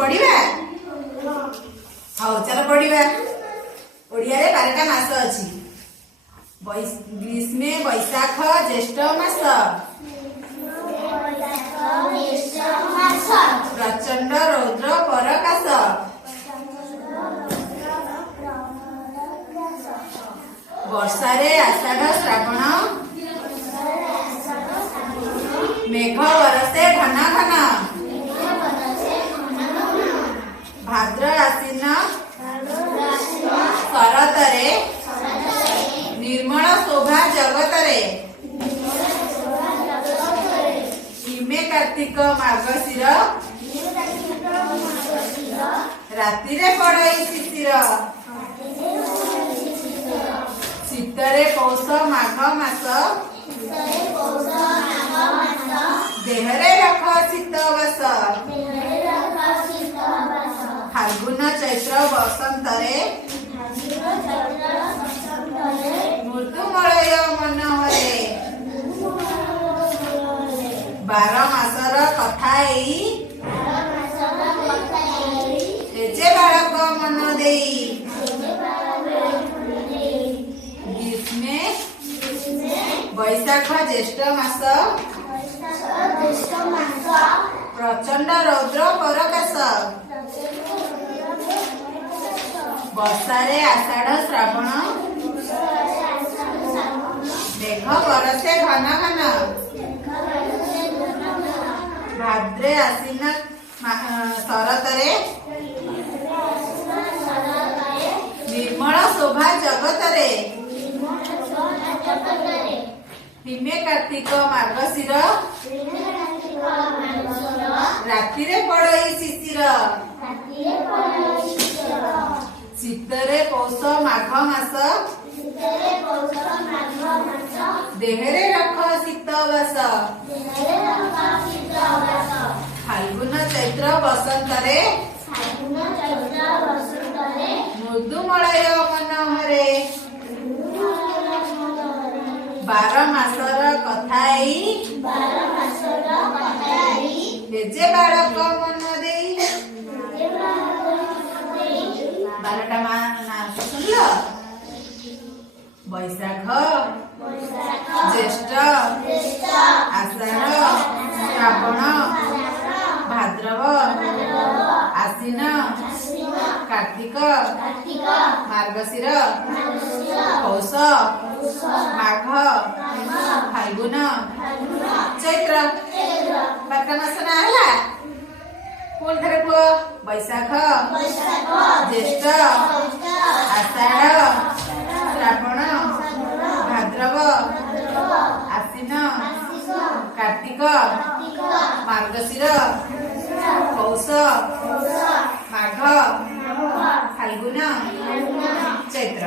पढ़िबा how चलो पढ़िबा ओडिया रे 12टा मास अछि ग्रीष्मे वैशाख ज्येष्ठ मास प्रचंड रौद्र परकाश वर्षा रे आषाढ़ श्रावण मेघ बरसे घन घन भाद्र आश्विन शरत रे निर्मल शोभा जगत रे हिमे कार्तिक मार्गशीर राति रे पड़ई शिशिर शीतरे पौष माघ मास देहरे रख शीत बस फाल्गुन चैत्र बसंत रे मृदुमलय मनोहरे 12 मासर कथा एई तेजे बालक मन देई ग्रीष्मे वैशाख ज्येष्ठ मास प्रचंड रौद्र परकाश वर्षा रे आषाढ़ श्रावण मेघ बरसे घन घन भाद्रे आश्विन शरत रे निर्मल शोभा जगत रे हिमे कार्तिक मार्गशीर राति रे पड़ई शिशिर शीतरे पौष माघ मास देहरे रख शीत बस फाल्गुन चैत्र बसंत रे मृदुमलय मनोहरे 12 मासर कथा एई तेजे बालक मन देई 12टा मास सुनलो वैशाख ज्येष्ठ आषाढ़ श्रावण भाद्रव आश्विन कार्तिक मार्गशीर पौष माघ फाल्गुन चैत्र 12टा मास ना हला कोन धरे को वैशाख ज्येष्ठ आषाढ़ श्रावण भाद्रव आश्विन कार्तिक मार्गशीर पौष माघ फाल्गुन चैत्र